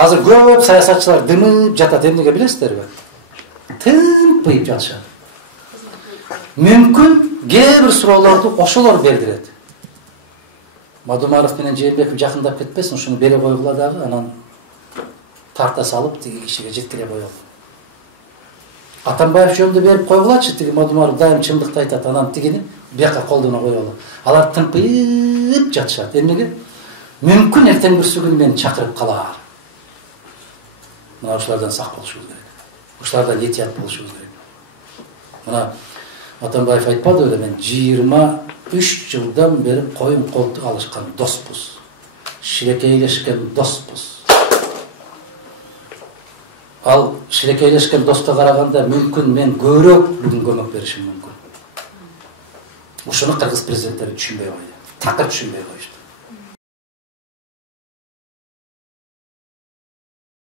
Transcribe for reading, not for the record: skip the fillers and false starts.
Азыр көп саясатчылар дымып жатат, эмнеге билесиздерби? Тынпайып жатышат. Мүмкүн кээ бир суроолорду ошолор бердирет. Мадумаров менен Жээнбеков жакындап кетпесин, ушуну бере койгула дагы, анан тарта салып тиги кишиге жеткире коелу. Атамбаев жөнүндө берип койгулачы, тиги Мадумаров дайым чындыкты айтат, анан тигини бияка колдоно коелу. Алар тынпайып жатышат. Эмнеге? Мүмкүн эртең бүрсү күнү мени чакырып калар. Мына ушулардан сак болушубуз керек. Ушулардан этият болушубуз керек. Мына Атамбаев айтпады эле, мен 23 жылдан бери коюн колтук алышкан доспуз. Шилекейлешкен доспуз. Ал шилекейлешкен доско караганда мүмкүн мен көбүрөөк бүгүн көмөк беришим мүмкүн. Ушуну кыргыз президенттери түшүнбөй койду. Такыр түшүнбөй коюшту.